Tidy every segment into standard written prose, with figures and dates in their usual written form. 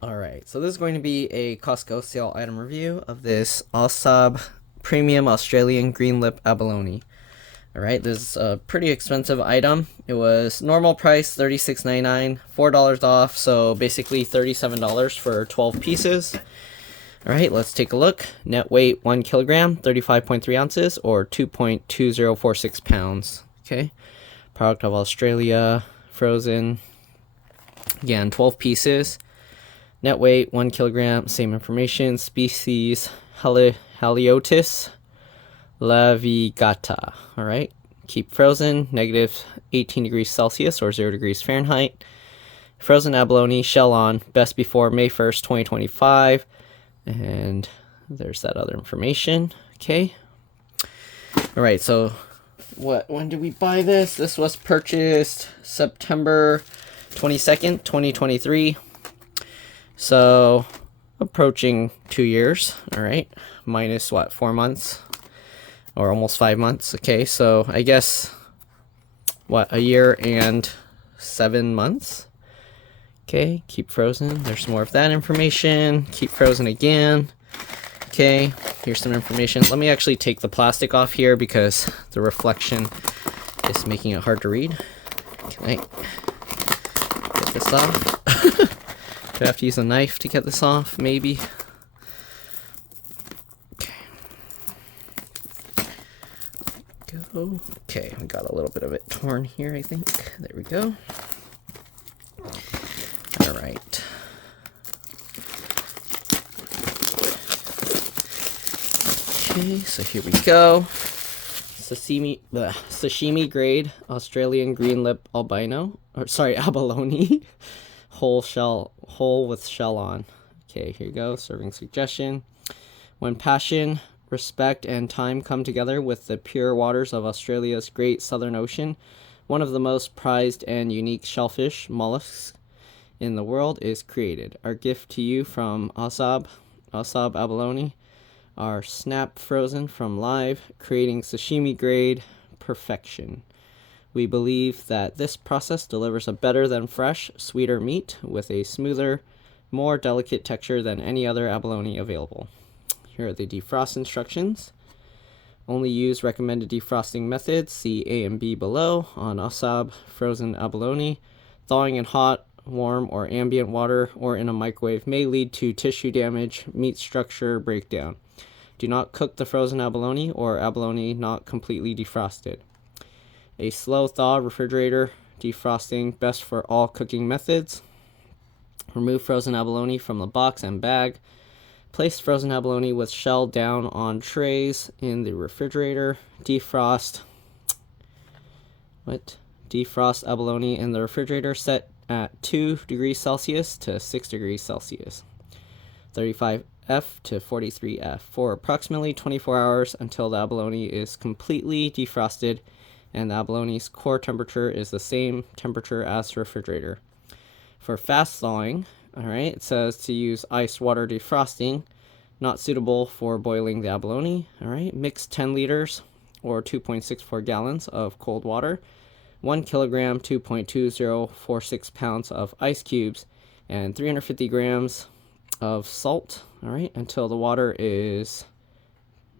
Alright, so this is going to be a Costco sale item review of this Ausab Premium Australian Greenlip Abalone. Alright, this is a pretty expensive item. It was normal price $36.99, $4 off, so basically $37 for 12 pieces. Alright, let's take a look. Net weight 1 kilogram, 35.3 ounces, or 2.2046 pounds. Okay, product of Australia, frozen. Again, 12 pieces. Net weight 1 kilogram, same information. Species Haliotis lavigata. All right, keep frozen, negative 18 degrees Celsius or 0 degrees Fahrenheit. Frozen abalone, shell on, best before May 1st, 2025. And there's that other information. Okay. All right, so when did we buy this? This was purchased September 22nd, 2023. So approaching 2 years. All right, minus what, 4 months or almost 5 months. Okay, so I guess what, a year and 7 months. Okay, keep frozen. There's more of that information. Keep frozen again. Okay, here's some information. Let me actually take the plastic off here because the reflection is making it hard to read. Can I get this off? Do I have to use a knife to get this off? Maybe. Okay. Go. Okay, we got a little bit of it torn here, I think. There we go. All right. Okay, so here we go. Sashimi grade Australian Greenlip abalone. Whole with shell on. Okay, here you go. Serving suggestion. When passion, respect, and time come together with the pure waters of Australia's Great Southern Ocean, one of the most prized and unique shellfish mollusks in the world is created. Our gift to you from Ausab abalone, are snap frozen from live, creating sashimi grade perfection. We believe that this process delivers a better than fresh, sweeter meat with a smoother, more delicate texture than any other abalone available. Here are the defrost instructions. Only use recommended defrosting methods. See A and B below on Ausab frozen abalone. Thawing in hot, warm, or ambient water or in a microwave may lead to tissue damage, meat structure breakdown. Do not cook the frozen abalone or abalone not completely defrosted. A slow thaw refrigerator defrosting, best for all cooking methods. Remove frozen abalone from the box and bag. Place frozen abalone with shell down on trays in the refrigerator. Defrost abalone in the refrigerator, set at 2 degrees Celsius to 6 degrees Celsius. 35F to 43F for approximately 24 hours until the abalone is completely defrosted and the abalone's core temperature is the same temperature as refrigerator. For fast thawing, alright, it says to use ice water defrosting, not suitable for boiling the abalone. Alright, mix 10 liters or 2.64 gallons of cold water, 1 kilogram, 2.2046 pounds of ice cubes, and 350 grams of salt, alright, until the water is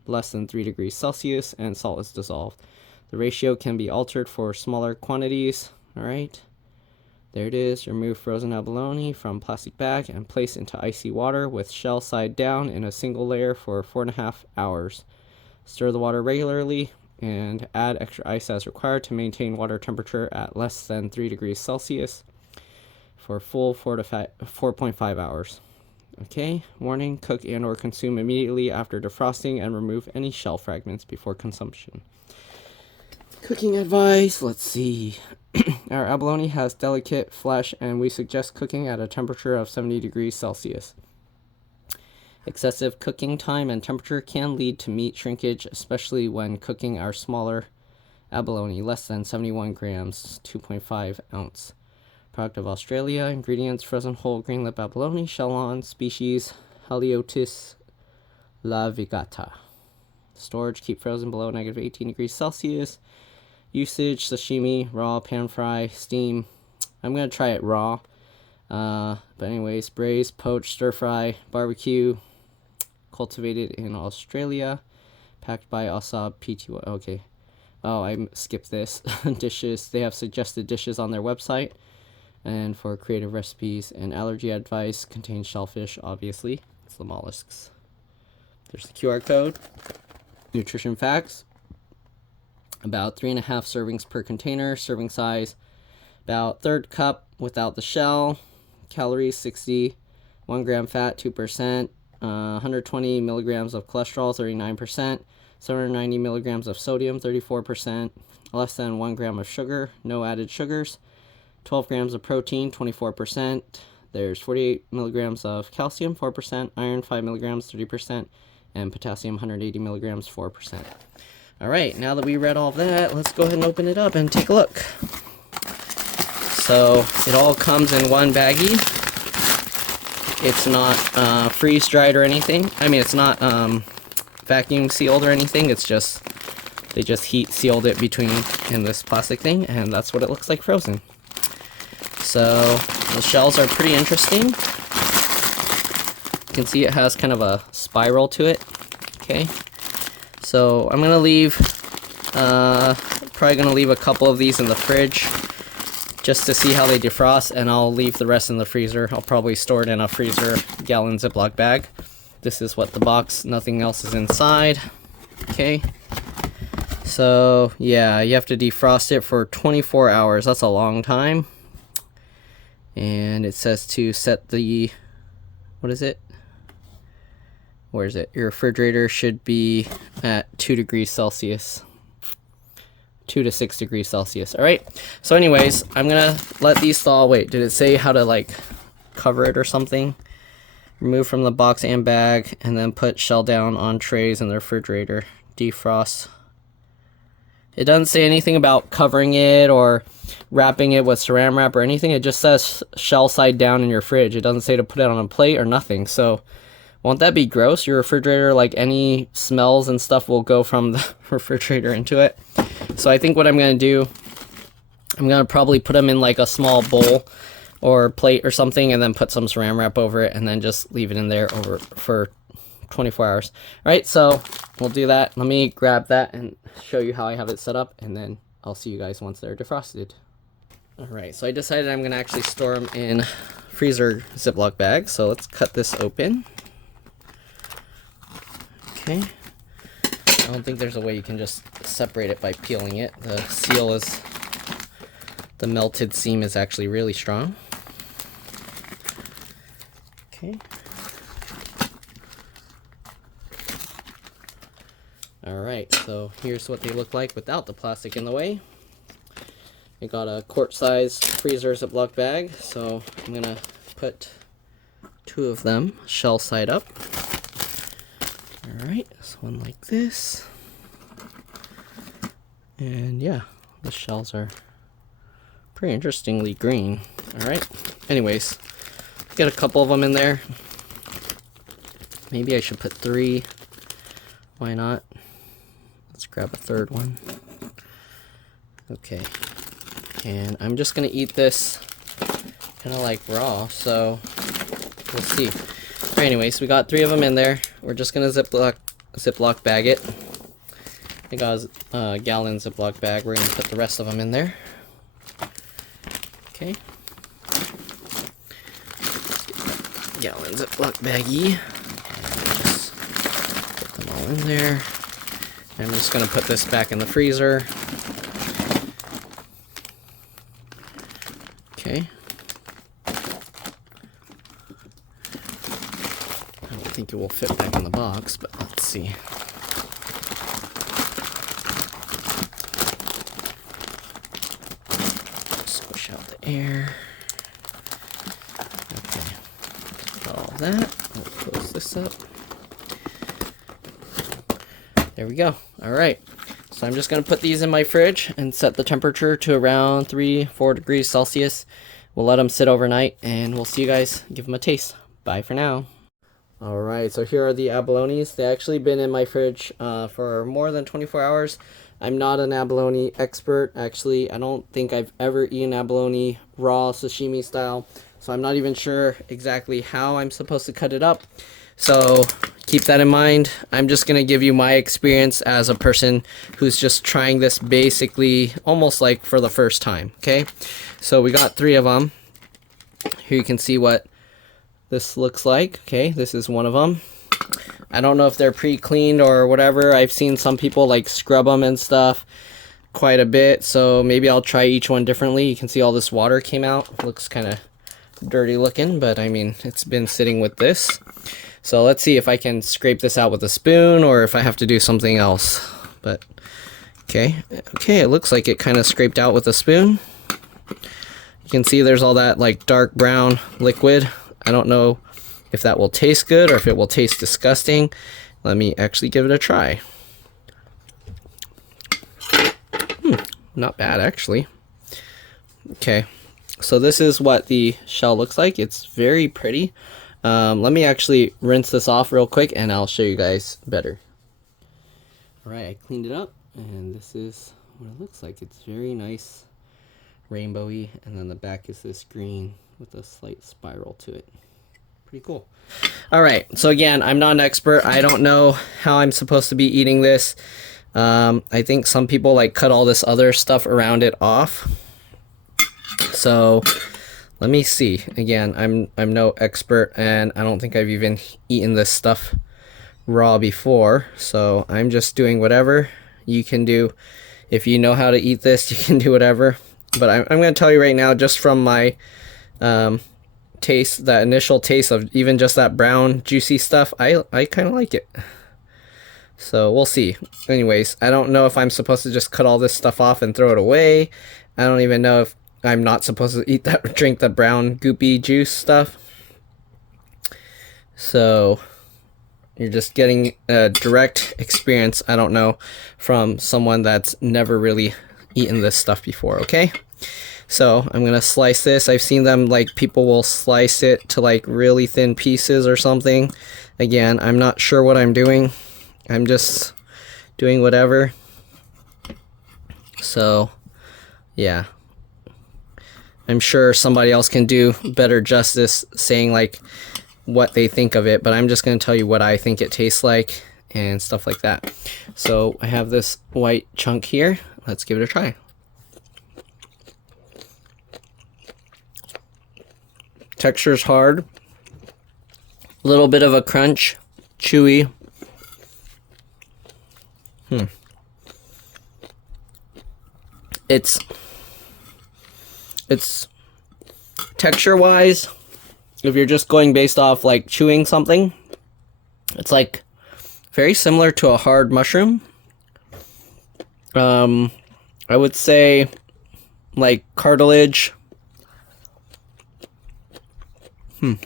less than 3 degrees Celsius and salt is dissolved. The ratio can be altered for smaller quantities. All right, there it is. Remove frozen abalone from plastic bag and place into icy water with shell side down in a single layer for 4.5 hours. Stir the water regularly and add extra ice as required to maintain water temperature at less than 3 degrees Celsius for full 4.5 hours. Okay, warning, cook and or consume immediately after defrosting and remove any shell fragments before consumption. Cooking advice, let's see. Our abalone has delicate flesh and we suggest cooking at a temperature of 70 degrees Celsius. Excessive cooking time and temperature can lead to meat shrinkage, especially when cooking our smaller abalone, less than 71 grams, 2.5 ounce. Product of Australia. Ingredients: frozen whole greenlip abalone, shell on, species Haliotis lavigata. Storage: keep frozen below negative 18 degrees Celsius. Usage: sashimi, raw, pan fry, steam. I'm going to try it raw. But anyways, braised, poached, stir fry, barbecue, cultivated in Australia, packed by Ausab Pty. Okay. Oh, I skipped this. Dishes. They have suggested dishes on their website. And for creative recipes and allergy advice, contains shellfish, obviously. It's the mollusks. There's the QR code. Nutrition facts. About 3.5 servings per container. Serving size, about 1/3 cup without the shell. Calories, 60. 1 gram fat, 2%. 120 milligrams of cholesterol, 39%. 790 milligrams of sodium, 34%. Less than 1 gram of sugar, no added sugars. 12 grams of protein, 24%. There's 48 milligrams of calcium, 4%. Iron, 5 milligrams, 30%. And potassium, 180 milligrams, 4%. All right, now that we read all of that, let's go ahead and open it up and take a look. So it all comes in one baggie. It's not freeze-dried or anything. I mean, it's not vacuum sealed or anything. It's just, they just heat sealed it in this plastic thing, and that's what it looks like frozen. So the shells are pretty interesting. You can see it has kind of a spiral to it. Okay, so I'm gonna leave, probably gonna leave a couple of these in the fridge just to see how they defrost, and I'll leave the rest in the freezer. I'll probably store it in a freezer gallon Ziploc bag. This is what the box, nothing else is inside. Okay, so yeah, you have to defrost it for 24 hours. That's a long time. And it says to set the, what is it? Where is it? Your refrigerator should be at 2 degrees Celsius. 2 to 6 degrees Celsius. All right. So anyways, I'm going to let these thaw. Wait, did it say how to like cover it or something? Remove from the box and bag, and then put shell down on trays in the refrigerator. Defrost. It doesn't say anything about covering it or wrapping it with saran wrap or anything. It just says shell side down in your fridge. It doesn't say to put it on a plate or nothing. So won't that be gross? Your refrigerator, like any smells and stuff will go from the refrigerator into it. So I think what I'm going to do, I'm going to probably put them in like a small bowl or plate or something, and then put some saran wrap over it, and then just leave it in there for 24 hours. All right, so we'll do that. Let me grab that and show you how I have it set up, and then I'll see you guys once they're defrosted. All right, so I decided I'm going to actually store them in freezer Ziploc bags. So let's cut this open. Okay. I don't think there's a way you can just separate it by peeling it. The seal is, the melted seam is actually really strong. Okay. Alright, so here's what they look like without the plastic in the way. I got a quart-size freezer Ziploc bag, so I'm gonna put 2 of them shell side up. Alright, this one like this. And yeah, the shells are pretty interestingly green. Alright, anyways, get a couple of them in there. Maybe I should put 3. Why not? Let's grab a 3rd one. Okay, and I'm just gonna eat this kind of like raw, so we'll see. Anyways, we got 3 of them in there. We're just gonna Ziploc bag it. I got a gallon Ziploc bag. We're gonna put the rest of them in there. Okay. Gallon Ziploc baggie. Just put them all in there. I'm just gonna put this back in the freezer. Okay. I don't think it will fit back in the box, but let's see. Squish out the air. Okay. Got all that. We'll close this up. There we go. All right. So I'm just going to put these in my fridge and set the temperature to around 3-4 degrees Celsius. We'll let them sit overnight, and we'll see you guys. Give them a taste. Bye for now. All right, so here are the abalones. They actually been in my fridge for more than 24 hours. I'm not an abalone expert. Actually, I don't think I've ever eaten abalone raw sashimi style. So I'm not even sure exactly how I'm supposed to cut it up. So keep that in mind. I'm just going to give you my experience as a person who's just trying this basically almost like for the first time. Okay, so we got 3 of them. Here you can see what this looks like. Okay, this is one of them. I don't know if they're pre-cleaned or whatever. I've seen some people like scrub them and stuff quite a bit, so maybe I'll try each one differently. You can see all this water came out. Looks kind of dirty looking, but I mean, it's been sitting with this. So let's see if I can scrape this out with a spoon or if I have to do something else. But okay, it looks like it kind of scraped out with a spoon. You can see there's all that like dark brown liquid. I don't know if that will taste good or if it will taste disgusting. Let me actually give it a try. Not bad actually. Okay, so this is what the shell looks like. It's very pretty. Let me actually rinse this off real quick and I'll show you guys better. Alright, I cleaned it up and this is what it looks like. It's very nice, rainbowy, and then the back is this green with a slight spiral to it. Pretty cool. Alright, so again, I'm not an expert. I don't know how I'm supposed to be eating this. I think some people like cut all this other stuff around it off. So let me see. Again, I'm no expert and I don't think I've even eaten this stuff raw before. So I'm just doing whatever you can do. If you know how to eat this, you can do whatever. But I'm going to tell you right now, just from my taste, that initial taste of even just that brown juicy stuff, I kind of like it. So we'll see. Anyways, I don't know if I'm supposed to just cut all this stuff off and throw it away. I don't even know if I'm not supposed to eat that, drink the brown goopy juice stuff. So you're just getting a direct experience, I don't know, from someone that's never really eaten this stuff before, okay? So I'm gonna slice this. I've seen them, like, people will slice it to like really thin pieces or something. Again, I'm not sure what I'm doing. I'm just doing whatever. So yeah, I'm sure somebody else can do better justice saying like what they think of it, but I'm just going to tell you what I think it tastes like and stuff like that. So I have this white chunk here. Let's give it a try. Texture's hard. A little bit of a crunch. Chewy. It's texture-wise, if you're just going based off like chewing something, it's like very similar to a hard mushroom. I would say like cartilage. I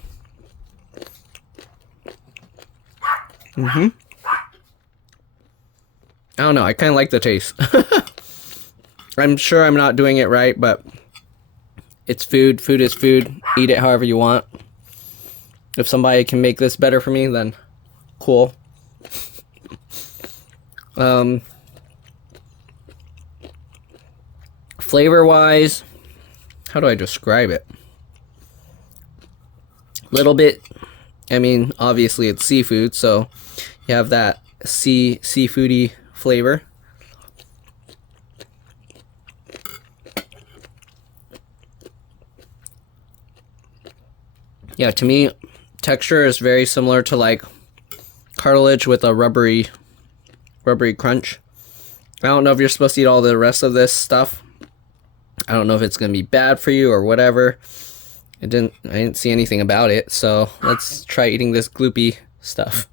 don't know, I kind of like the taste. I'm sure I'm not doing it right, but it's food. Food is food. Eat it however you want. If somebody can make this better for me, then cool. Flavor-wise, how do I describe it? Little bit, I mean, obviously it's seafood, so you have that seafoody flavor. Yeah, to me, texture is very similar to like cartilage with a rubbery crunch. I don't know if you're supposed to eat all the rest of this stuff. I don't know if it's gonna be bad for you or whatever. I didn't see anything about it, so let's try eating this gloopy stuff.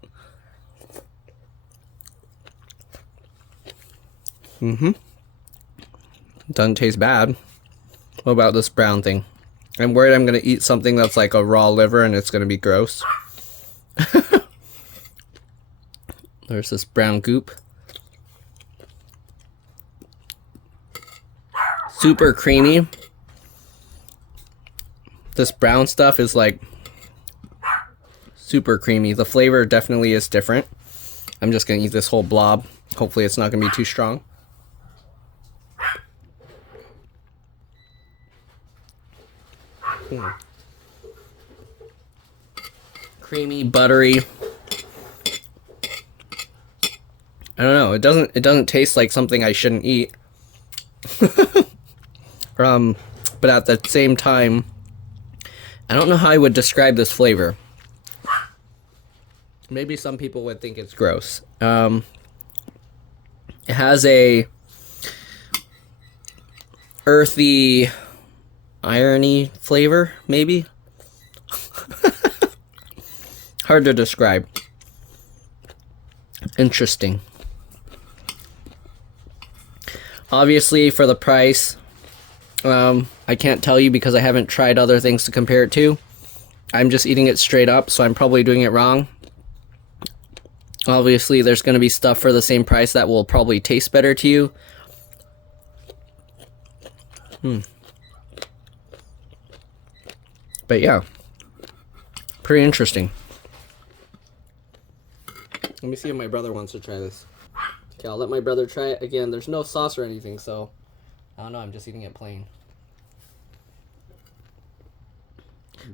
Doesn't taste bad. What about this brown thing? I'm worried I'm gonna eat something that's like a raw liver and it's gonna be gross. There's this brown goop. Super creamy. This brown stuff is like super creamy. The flavor definitely is different. I'm just gonna eat this whole blob. Hopefully it's not gonna be too strong. creamy, buttery. I don't know. It doesn't taste like something I shouldn't eat. But at the same time, I don't know how I would describe this flavor. Maybe some people would think it's gross. It has a earthy, irony flavor, maybe. Hard to describe. Interesting. Obviously, for the price, I can't tell you because I haven't tried other things to compare it to. I'm just eating it straight up, so I'm probably doing it wrong. Obviously, there's going to be stuff for the same price that will probably taste better to you. But yeah, pretty interesting. Let me see if my brother wants to try this. Okay, I'll let my brother try it. Again, there's no sauce or anything, so I don't know. I'm just eating it plain. I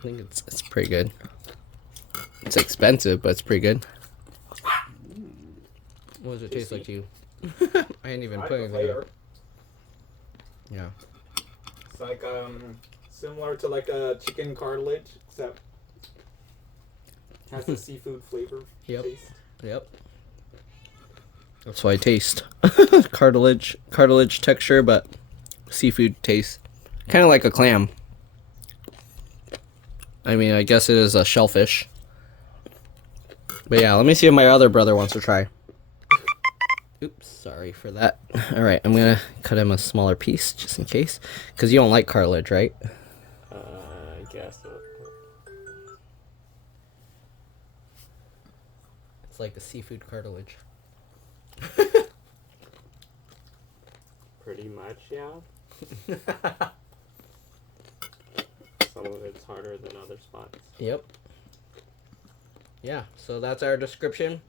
think it's pretty good. It's expensive, but it's pretty good. What does it taste like to you? I ain't even putting it in. Yeah. It's like similar to like a chicken cartilage, except has a seafood flavor. Yep. Taste. Yep. That's why I taste. cartilage texture, but seafood taste. Kind of like a clam. I mean, I guess it is a shellfish. But yeah, let me see if my other brother wants to try. Oops, sorry for that. Alright, I'm gonna cut him a smaller piece, just in case. Because you don't like cartilage, right? I guess so. It's like a seafood cartilage. Pretty much, yeah. Some of it's harder than other spots. Yep. Yeah, so that's our description.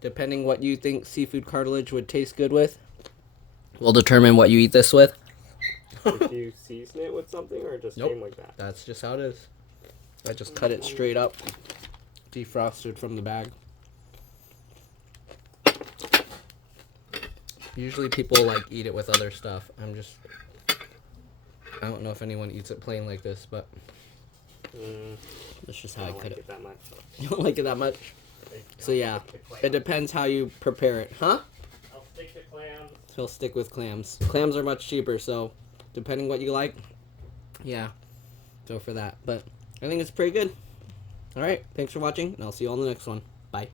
Depending what you think seafood cartilage would taste good with, will determine what you eat this with. Did you season it with something or just came like that? That's just how it is. I just cut it straight up, defrosted from the bag. Usually people like eat it with other stuff. I don't know if anyone eats it plain like this, but that's just how I cut it. That much. You don't like it that much? So yeah, it depends how you prepare it. Huh? I'll stick to clams. He'll stick with clams. Clams are much cheaper, so depending what you like, yeah, go for that. But I think it's pretty good. Alright, thanks for watching, and I'll see you on the next one. Bye.